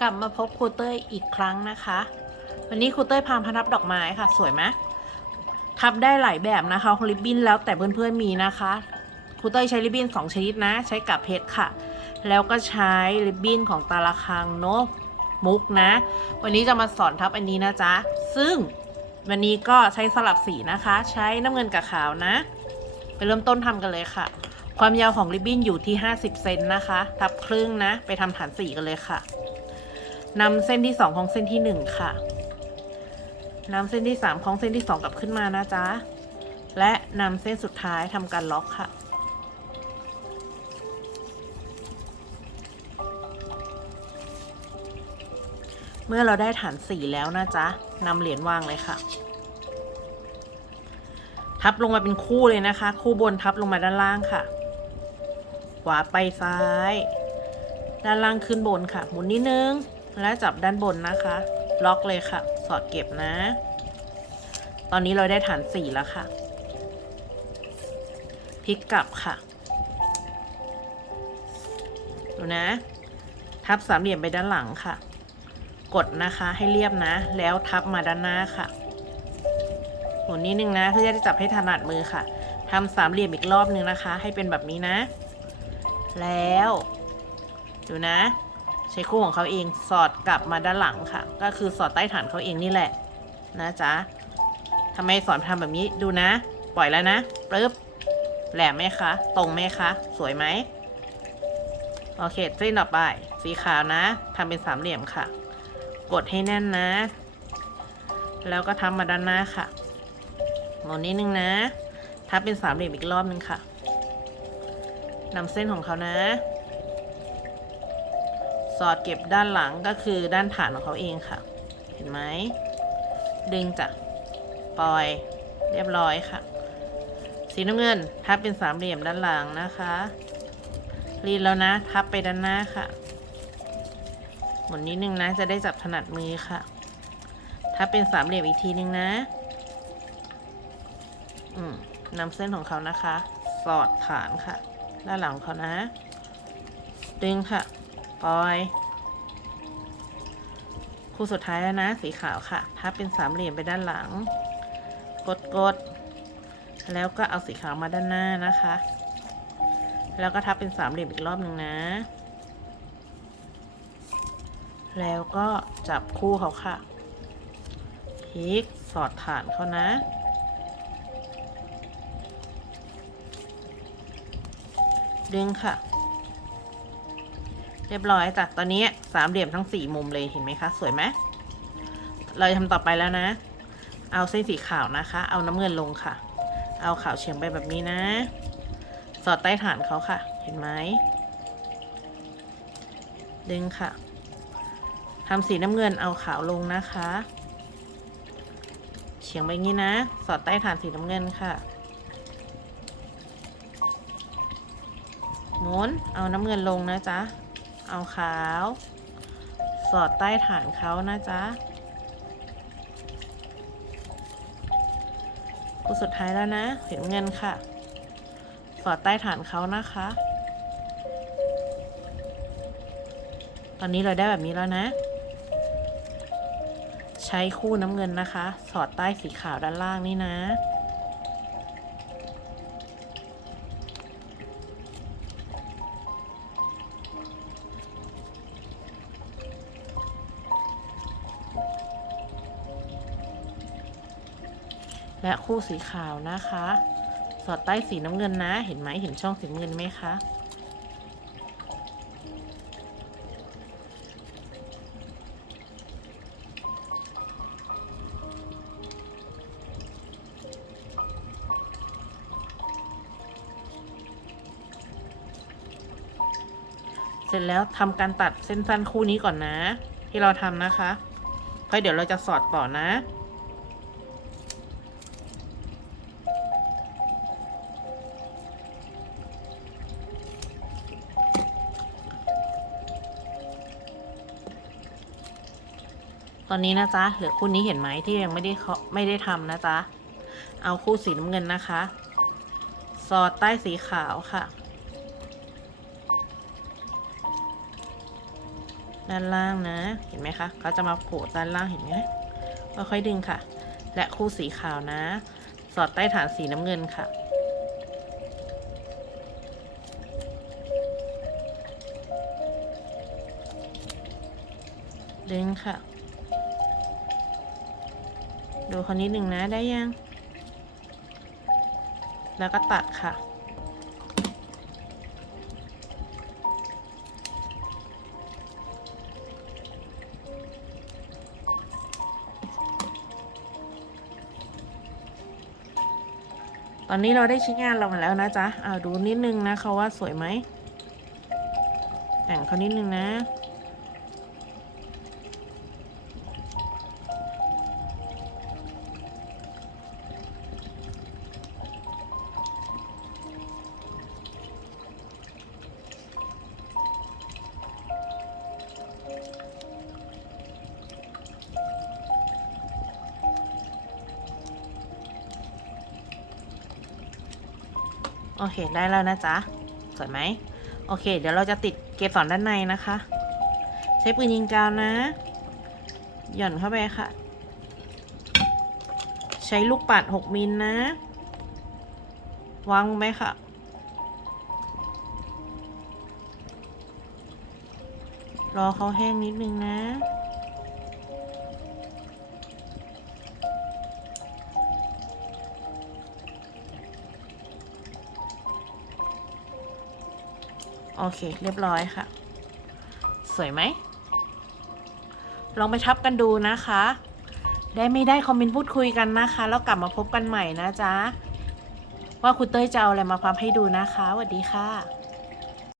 กลับมาพบครูเต้ยอีกครั้งนะคะ วันนี้ครูเต้ยพาพนับดอกไม้ค่ะ สวยไหมทับได้หลายแบบนะคะริบบิ้นแล้วแต่เพื่อนๆมีนะคะครูเต้ยใช้ริบบิ้นสองชนิดนะ ใช้กับเพชรค่ะ แล้วก็ใช้ริบบิ้นของตาละคังเนาะมุกนะ วันนี้จะมาสอนทับอันนี้นะจ๊ะ ซึ่งวันนี้ก็ใช้สลับสีนะคะ ใช้น้ำเงินกับขาวนะ ไปเริ่มต้นทำกันเลยค่ะ ความยาวของริบบิ้นอยู่ที่ 50 เซนนะคะ ทับครึ่งนะ ไปทำฐานสีกันเลยค่ะ นำเส้นที่2ของเส้นที่1ค่ะนำเส้นที่3ของเส้นที่2กลับขึ้นมานะจ๊ะ และนำเส้นสุดท้ายทำการล็อกค่ะ เมื่อเราได้ฐานสี่แล้วนะจ๊ะนำเหรียญวางเลยค่ะ ทับลงมาเป็นคู่เลยนะคะ คู่บนทับลงมาด้านล่างค่ะ ขวาไปซ้าย ด้านล่างขึ้นบนค่ะ หมุนนิดนึง แล้วจับด้านบนนะคะ ล็อกเลยค่ะ สอดเก็บนะ ตอนนี้เราได้ฐานสี่แล้วค่ะ พลิกกลับค่ะ ดูนะ ทับสามเหลี่ยมไปด้านหลังค่ะ กดนะคะให้เรียบนะ แล้วทับมาด้านหน้าค่ะหมุนนิดนึงนะ เพื่อจะได้จับให้ถนัดมือค่ะทำสามเหลี่ยมอีกรอบนึงนะคะ ให้เป็นแบบนี้นะ แล้ว ดูนะ ใช้คู่ของเขาเองสอดกลับมาด้านหลังค่ะ ก็คือสอดใต้ฐานเขาเองนี่แหละ นะจ๊ะทำไมสอนทำแบบนี้ดูนะ ปล่อยแล้วนะปึ๊บแหลมไหมคะ ตรงไหมคะ สวยไหมโอเคเส้นต่อไป สีขาวนะทำเป็นสามเหลี่ยมค่ะ กดให้แน่นนะ แล้วก็ทำมาด้านหน้าค่ะหมุนนิดนึงนะทับเป็นสามเหลี่ยมอีกรอบนึงค่ะนำเส้นของเขานะ สอดเก็บด้านหลังก็คือด้านฐานของเขาเองค่ะ เห็นไหม ดึงจ้ะ ปล่อย เรียบร้อยค่ะ สีน้ำเงินทับเป็นสามเหลี่ยมด้านหลังนะคะ รีดแล้วนะทับไปด้านหน้าค่ะ หมุนนิดนึงนะ จะได้จับถนัดมือค่ะถ้าเป็นสามเหลี่ยมอีกทีนึงนะ อืมนำเส้นของเขานะคะ สอดฐานค่ะ ด้านหลังเขานะ ดึงค่ะ ปอย คู่สุดท้ายแล้วนะ สีขาวค่ะถ้าเป็นสามเหลี่ยมไปด้านหลัง กดกด แล้วก็เอาสีขาวมาด้านหน้านะคะ แล้วก็ทับเป็นสามเหลี่ยมอีกรอบหนึ่งนะ แล้วก็จับคู่เขาค่ะพลิกสอดฐานเขานะดึงค่ะ เรียบร้อยจ้ะตอนนี้สามเหลี่ยมทั้งสี่มุมเลยเห็นไหมคะ สวยไหมเราจะทำต่อไปแล้วนะ เอาเส้นสีขาวนะคะ เอาน้ำเงินลงค่ะ เอาขาวเฉียงไปแบบนี้นะ สอดใต้ฐานเขาค่ะ เห็นไหมดึงค่ะทำสีน้ำเงินเอาขาวลงนะคะ เฉียงไปงี้นะ สอดใต้ฐานสีน้ำเงินค่ะหมุนเอาน้ำเงินลงนะจ๊ะ เอาขาว สอดใต้ฐานเขานะจ๊ะคู่สุดท้ายแล้วนะสีน้ำเงินค่ะ สอดใต้ฐานเขานะคะ ตอนนี้เราได้แบบนี้แล้วนะ ใช้คู่น้ำเงินนะคะ สอดใต้สีขาวด้านล่างนี่นะ และคู่สีขาวนะคะ สอดใต้สีน้ำเงินนะ เห็นไหมเห็นช่องสีน้ำเงินไหมคะเสร็จแล้วทำการตัดเส้นสั้นคู่นี้ก่อนนะ ที่เราทำนะคะเพราะเดี๋ยวเราจะสอดต่อนะ ตอนนี้นะจ๊ะเหลือคู่นี้เห็นไหมที่ยังไม่ได้ไม่ได้ทำนะจ๊ะเอาคู่สีน้ำเงินนะคะ สอดใต้สีขาวค่ะ ด้านล่างนะ เห็นไหมคะเขาจะมาโผล่ด้านล่างเห็นไหมค่อยๆดึงค่ะ และคู่สีขาวนะ สอดใต้ฐานสีน้ำเงินค่ะดึงค่ะ ดูคนนิดหนึ่งนะได้ยัง แล้วก็ตัดค่ะ ตอนนี้เราได้ชิ้นงานเรามาแล้วนะจ๊ะเอาดูนิดนึงนะเขาว่าสวยไหมแต่งเขานิดนึงนะ โอเค ได้แล้วนะจ๊ะ สวยไหม โอเค เดี๋ยวเราจะติดเกสรด้านในนะคะ ใช้ปืนยิงกาวนะ หย่อนเข้าไปค่ะ ใช้ลูกปัด 6 มิลนะ วางลงไปค่ะ รอเขาแห้งนิดนึงนะ โอเค เรียบร้อยค่ะ สวยไหม ลองไปทับกันดูนะคะ ได้ไม่ได้คอมเมนต์พูดคุยกันนะคะ แล้วกลับมาพบกันใหม่นะจ๊ะ ว่าคุณเต้ยจะเอาอะไรมาพับให้ดูนะคะสวัสดีค่ะ